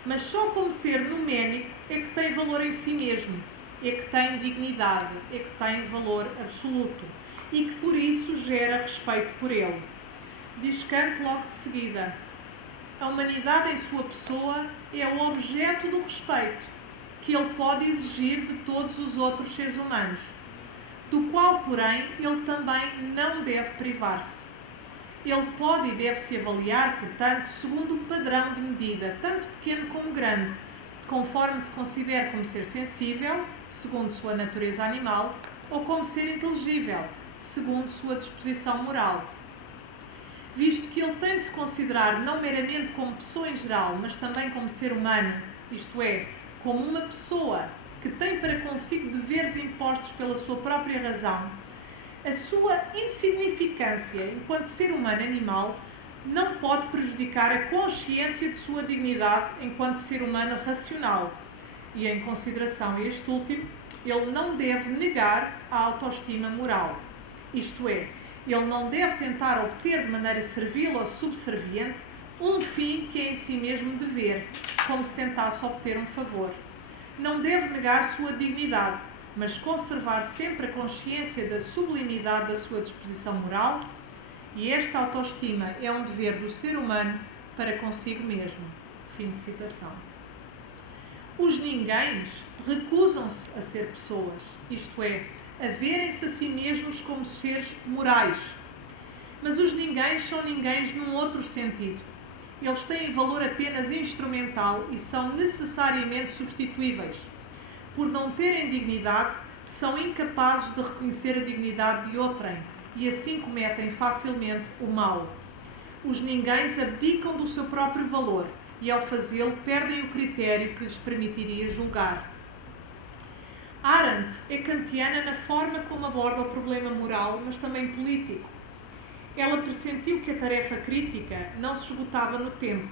Mas só como ser numénico é que tem valor em si mesmo, é que tem dignidade, é que tem valor absoluto e que por isso gera respeito por ele. Diz Kant logo de seguida: a humanidade em sua pessoa é o objeto do respeito que ele pode exigir de todos os outros seres humanos. do qual, porém, ele também não deve privar-se. Ele pode e deve-se avaliar, portanto, segundo o padrão de medida, tanto pequeno como grande, conforme se considere como ser sensível, segundo sua natureza animal, ou como ser inteligível, segundo sua disposição moral. Visto que ele tem de se considerar não meramente como pessoa em geral, mas também como ser humano, isto é, como uma pessoa que tem para consigo deveres impostos pela sua própria razão, a sua insignificância enquanto ser humano animal não pode prejudicar a consciência de sua dignidade enquanto ser humano racional. E em consideração a este último, ele não deve negar a autoestima moral. Isto é, ele não deve tentar obter de maneira servil ou subserviente um fim que é em si mesmo dever, como se tentasse obter um favor. Não deve negar sua dignidade, mas conservar sempre a consciência da sublimidade da sua disposição moral, e esta autoestima é um dever do ser humano para consigo mesmo. Fim de citação. Os ninguéms recusam-se a ser pessoas, isto é, a verem-se a si mesmos como seres morais. Mas os ninguéms são ninguéms num outro sentido. Eles têm valor apenas instrumental e são necessariamente substituíveis. Por não terem dignidade, são incapazes de reconhecer a dignidade de outrem e assim cometem facilmente o mal. Os ninguéms abdicam do seu próprio valor e, ao fazê-lo, perdem o critério que lhes permitiria julgar. Arendt é kantiana na forma como aborda o problema moral, mas também político. Ela pressentiu que a tarefa crítica não se esgotava no tempo.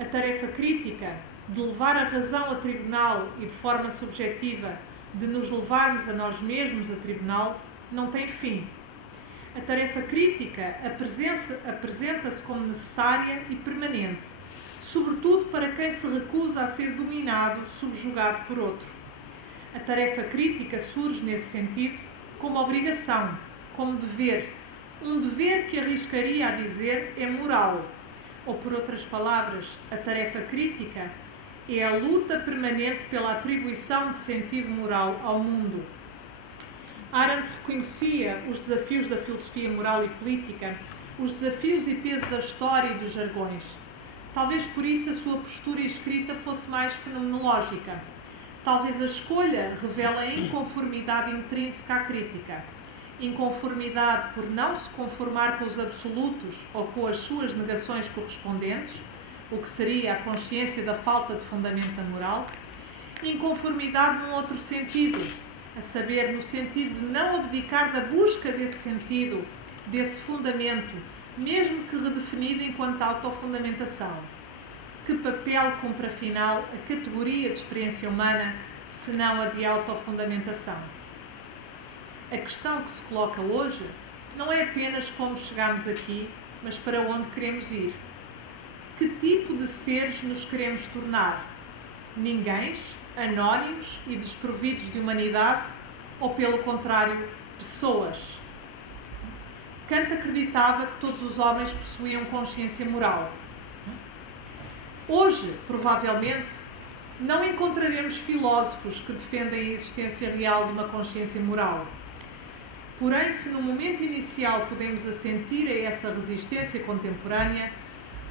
A tarefa crítica de levar a razão a tribunal e, de forma subjetiva, de nos levarmos a nós mesmos a tribunal, não tem fim. A tarefa crítica apresenta-se como necessária e permanente, sobretudo para quem se recusa a ser dominado, subjugado por outro. A tarefa crítica surge, nesse sentido, como obrigação, como dever, um dever que arriscaria a dizer é moral, ou, por outras palavras, a tarefa crítica é a luta permanente pela atribuição de sentido moral ao mundo. Arendt reconhecia os desafios da filosofia moral e política, os desafios e peso da história e dos jargões. Talvez por isso a sua postura escrita fosse mais fenomenológica. Talvez a escolha revele a inconformidade intrínseca à crítica. Inconformidade por não se conformar com os absolutos ou com as suas negações correspondentes, o que seria a consciência da falta de fundamento da moral. Inconformidade num outro sentido, a saber, no sentido de não abdicar da busca desse sentido, desse fundamento, mesmo que redefinido enquanto autofundamentação. Que papel cumpre, afinal, a categoria de experiência humana, senão a de autofundamentação? A questão que se coloca hoje não é apenas como chegamos aqui, mas para onde queremos ir. Que tipo de seres nos queremos tornar? Ninguéms, anónimos e desprovidos de humanidade, ou, pelo contrário, pessoas? Kant acreditava que todos os homens possuíam consciência moral. Hoje, provavelmente, não encontraremos filósofos que defendem a existência real de uma consciência moral. Porém, se no momento inicial podemos assentir a essa resistência contemporânea,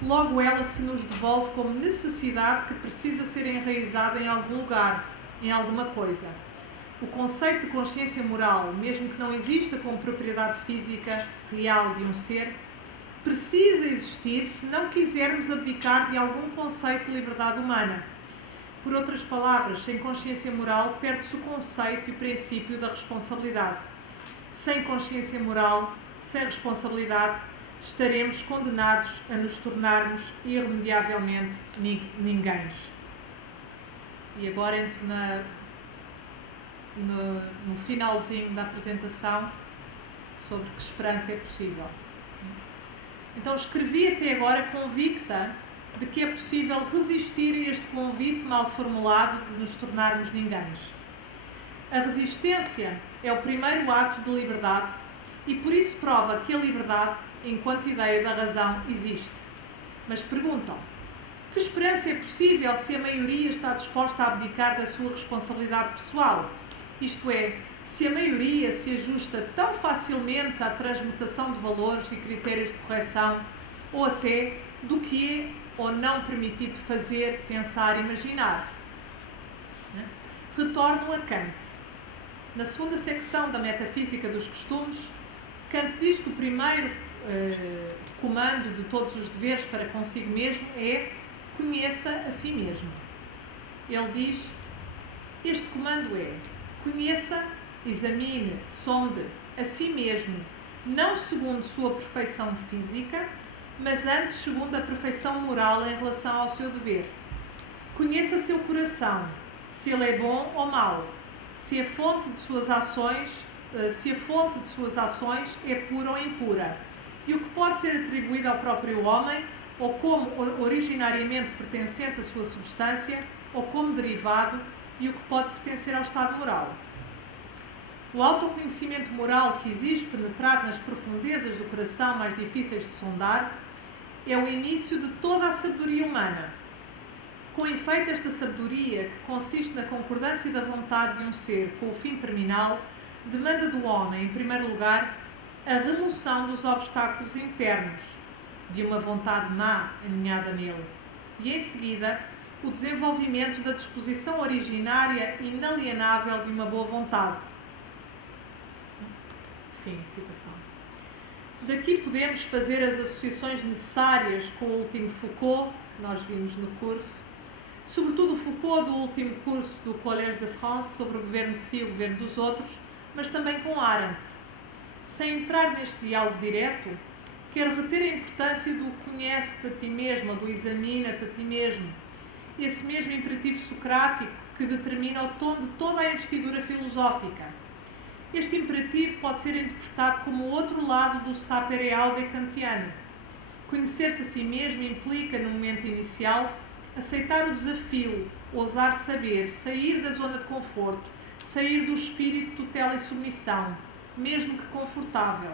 logo ela se nos devolve como necessidade que precisa ser enraizada em algum lugar, em alguma coisa. O conceito de consciência moral, mesmo que não exista como propriedade física real de um ser, precisa existir se não quisermos abdicar de algum conceito de liberdade humana. Por outras palavras, sem consciência moral perde-se o conceito e o princípio da responsabilidade. Sem consciência moral, sem responsabilidade, estaremos condenados a nos tornarmos irremediavelmente ninguéms. E agora entro no finalzinho da apresentação sobre que esperança é possível. Então, escrevi até agora convicta de que é possível resistir a este convite mal formulado de nos tornarmos ninguéms. A resistência é o primeiro ato de liberdade e por isso prova que a liberdade, enquanto ideia da razão, existe. Mas perguntam, que esperança é possível se a maioria está disposta a abdicar da sua responsabilidade pessoal? Isto é, se a maioria se ajusta tão facilmente à transmutação de valores e critérios de correção, ou até do que é ou não permitido fazer, pensar, imaginar. Retorno a Kant. Na segunda secção da Metafísica dos Costumes, Kant diz que o primeiro comando de todos os deveres para consigo mesmo é: conheça a si mesmo. Ele diz: este comando é: conheça, examine, sonde a si mesmo, não segundo sua perfeição física, mas antes segundo a perfeição moral em relação ao seu dever. Conheça seu coração, se ele é bom ou mau, se a fonte de suas ações é pura ou impura, e o que pode ser atribuído ao próprio homem, ou como originariamente pertencente à sua substância, ou como derivado, e o que pode pertencer ao estado moral. O autoconhecimento moral, que exige penetrar nas profundezas do coração mais difíceis de sondar, é o início de toda a sabedoria humana. Com efeito, esta sabedoria, que consiste na concordância da vontade de um ser com o fim terminal, demanda do homem, em primeiro lugar, a remoção dos obstáculos internos de uma vontade má aninhada nele, e, em seguida, o desenvolvimento da disposição originária e inalienável de uma boa vontade. Fim de citação. Daqui podemos fazer as associações necessárias com o último Foucault, que nós vimos no curso, sobretudo o Foucault do último curso do Collège de France sobre o governo de si e o governo dos outros, mas também com Arendt. Sem entrar neste diálogo direto, quero reter a importância do conhece-te a ti mesmo, ou do examina-te a ti mesmo, esse mesmo imperativo socrático que determina o tom de toda a investidura filosófica. Este imperativo pode ser interpretado como o outro lado do sapere aude kantiano. Conhecer-se a si mesmo implica, no momento inicial, aceitar o desafio, ousar saber, sair da zona de conforto, sair do espírito de tutela e submissão, mesmo que confortável.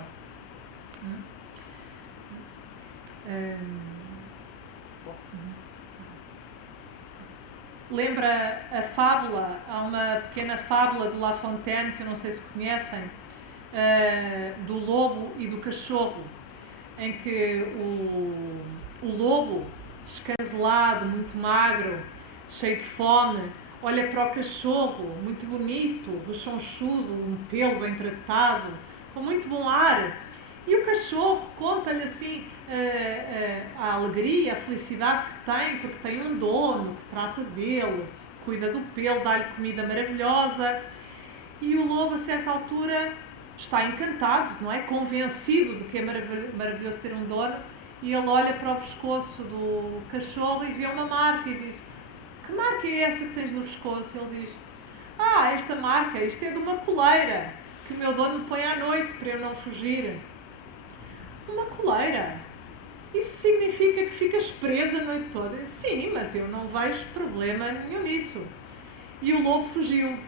Lembra a fábula, há uma pequena fábula de La Fontaine, que eu não sei se conhecem, do lobo e do cachorro, em que o lobo, escaselado, muito magro, cheio de fome, olha para o cachorro, muito bonito, rechonchudo, um pelo bem tratado, com muito bom ar, e o cachorro conta-lhe assim a alegria, a felicidade que tem, porque tem um dono que trata dele, cuida do pelo, dá-lhe comida maravilhosa, e o lobo a certa altura está encantado, não é? Convencido de que é maravilhoso ter um dono, e ele olha para o pescoço do cachorro e vê uma marca e diz: que marca é essa que tens no pescoço? Ele diz: esta marca, isto é de uma coleira que o meu dono me põe à noite para eu não fugir. Uma coleira? Isso significa que ficas presa a noite toda? Sim, mas eu não vejo problema nenhum nisso. E o lobo fugiu.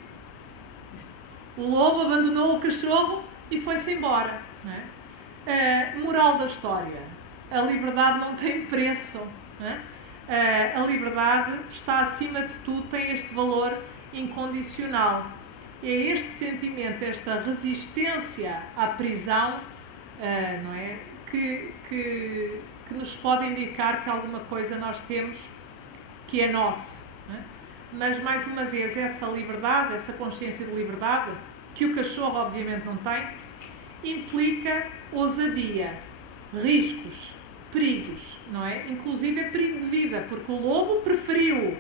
O lobo abandonou o cachorro e foi-se embora. Não é? Moral da história: a liberdade não tem preço. Não é? A liberdade está acima de tudo, tem este valor incondicional. É este sentimento, esta resistência à prisão, não é? Que nos pode indicar que alguma coisa nós temos que é nosso. Não é? Mas, mais uma vez, essa liberdade, essa consciência de liberdade, que o cachorro obviamente não tem, implica ousadia, riscos, perigos, não é? Inclusive é perigo de vida, porque o lobo preferiu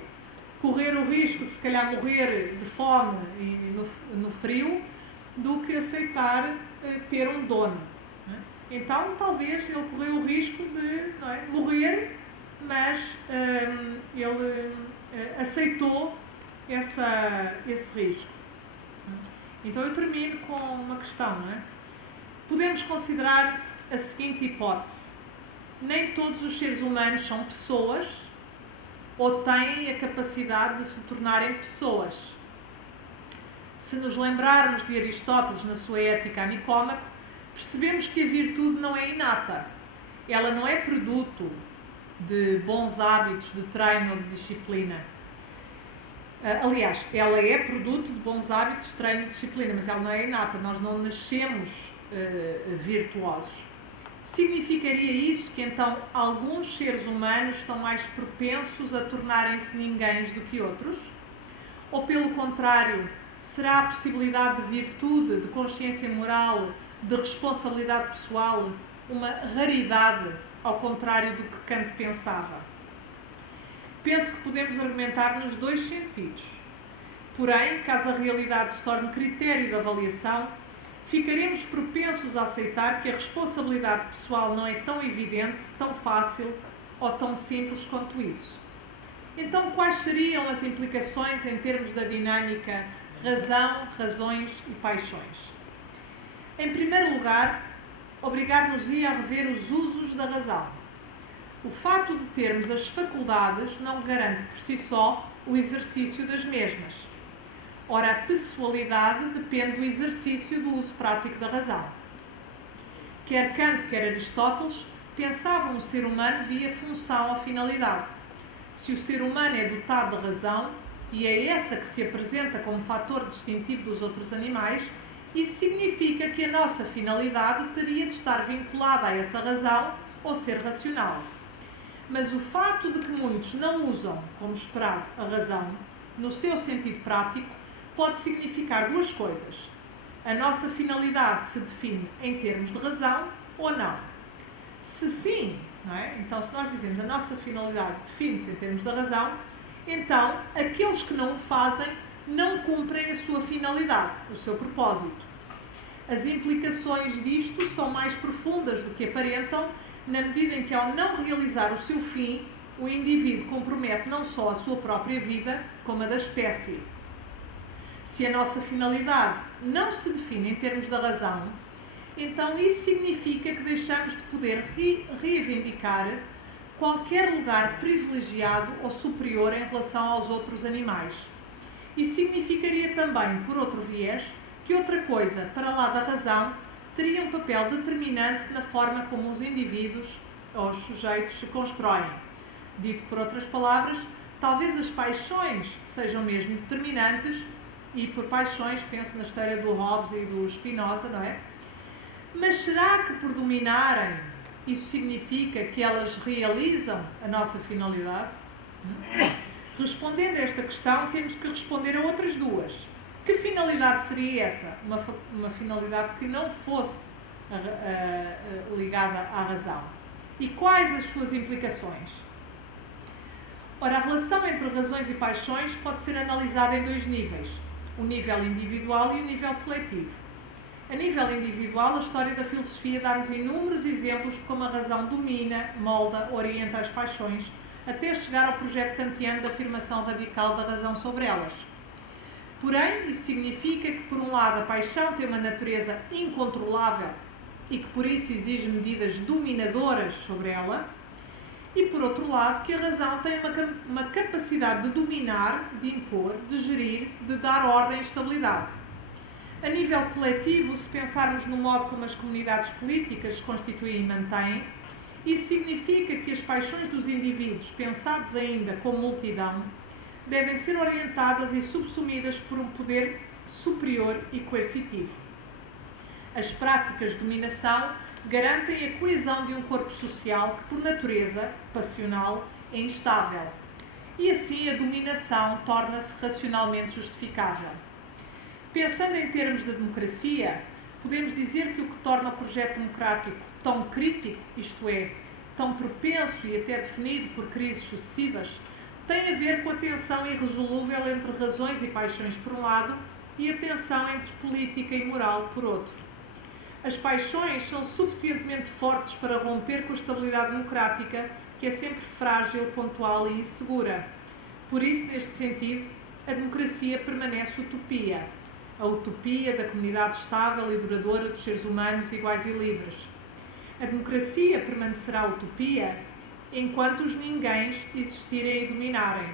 correr o risco de se calhar morrer de fome e no frio do que aceitar ter um dono. Não é? Então talvez ele correu o risco de, não é, morrer, mas ele aceitou esse risco. Então eu termino com uma questão, não é? Podemos considerar a seguinte hipótese: nem todos os seres humanos são pessoas ou têm a capacidade de se tornarem pessoas. Se nos lembrarmos de Aristóteles na sua Ética a Nicômaco, percebemos que a virtude não é inata. Ela não é produto de bons hábitos, de treino ou de disciplina. Aliás, ela é produto de bons hábitos, treino e disciplina, mas ela não é inata, nós não nascemos virtuosos. Significaria isso que então alguns seres humanos estão mais propensos a tornarem-se ninguéms do que outros? Ou pelo contrário, será a possibilidade de virtude, de consciência moral, de responsabilidade pessoal uma raridade, ao contrário do que Kant pensava? Penso que podemos argumentar nos dois sentidos. Porém, caso a realidade se torne critério de avaliação, ficaremos propensos a aceitar que a responsabilidade pessoal não é tão evidente, tão fácil ou tão simples quanto isso. Então, quais seriam as implicações em termos da dinâmica razão, razões e paixões? Em primeiro lugar, obrigar-nos-ia a rever os usos da razão. O fato de termos as faculdades não garante por si só o exercício das mesmas. Ora, a pessoalidade depende do exercício do uso prático da razão. Quer Kant, quer Aristóteles pensavam o ser humano via função ou finalidade. Se o ser humano é dotado de razão, e é essa que se apresenta como fator distintivo dos outros animais, isso significa que a nossa finalidade teria de estar vinculada a essa razão ou ser racional. Mas o fato de que muitos não usam, como esperado, a razão, no seu sentido prático, pode significar duas coisas. A nossa finalidade se define em termos de razão ou não. Se sim, não é? Então se nós dizemos a nossa finalidade define-se em termos da razão, então aqueles que não o fazem não cumprem a sua finalidade, o seu propósito. As implicações disto são mais profundas do que aparentam, na medida em que, ao não realizar o seu fim, o indivíduo compromete não só a sua própria vida, como a da espécie. Se a nossa finalidade não se define em termos da razão, então isso significa que deixamos de poder reivindicar qualquer lugar privilegiado ou superior em relação aos outros animais. Isso significaria também, por outro viés, que outra coisa, para lá da razão, teria um papel determinante na forma como os indivíduos ou os sujeitos se constroem. Dito por outras palavras, talvez as paixões sejam mesmo determinantes, e por paixões penso na história do Hobbes e do Spinoza, não é? Mas será que por dominarem isso significa que elas realizam a nossa finalidade? Respondendo a esta questão, temos que responder a outras duas. Que finalidade seria essa? Uma finalidade que não fosse ligada à razão. E quais as suas implicações? Ora, a relação entre razões e paixões pode ser analisada em dois níveis: o nível individual e o nível coletivo. A nível individual, a história da filosofia dá-nos inúmeros exemplos de como a razão domina, molda, orienta as paixões, até chegar ao projeto kantiano da afirmação radical da razão sobre elas. Porém, isso significa que, por um lado, a paixão tem uma natureza incontrolável e que, por isso, exige medidas dominadoras sobre ela, e, por outro lado, que a razão tem uma capacidade de dominar, de impor, de gerir, de dar ordem e estabilidade. A nível coletivo, se pensarmos no modo como as comunidades políticas se constituem e mantêm, isso significa que as paixões dos indivíduos, pensados ainda como multidão, devem ser orientadas e subsumidas por um poder superior e coercitivo. As práticas de dominação garantem a coesão de um corpo social que, por natureza passional, é instável. E assim a dominação torna-se racionalmente justificável. Pensando em termos de democracia, podemos dizer que o que torna o projeto democrático tão crítico, isto é, tão propenso e até definido por crises sucessivas, tem a ver com a tensão irresolúvel entre razões e paixões por um lado e a tensão entre política e moral por outro. As paixões são suficientemente fortes para romper com a estabilidade democrática, que é sempre frágil, pontual e insegura. Por isso, neste sentido, a democracia permanece utopia. A utopia da comunidade estável e duradoura dos seres humanos iguais e livres. A democracia permanecerá utopia enquanto os ninguéms existirem e dominarem.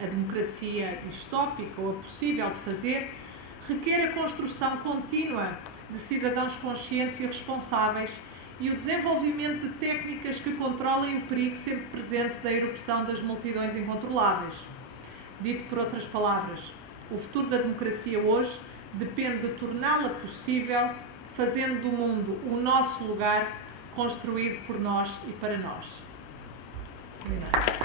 A democracia distópica, ou a possível de fazer, requer a construção contínua de cidadãos conscientes e responsáveis e o desenvolvimento de técnicas que controlem o perigo sempre presente da erupção das multidões incontroláveis. Dito por outras palavras, o futuro da democracia hoje depende de torná-la possível, fazendo do mundo o nosso lugar, construído por nós e para nós. Obrigada.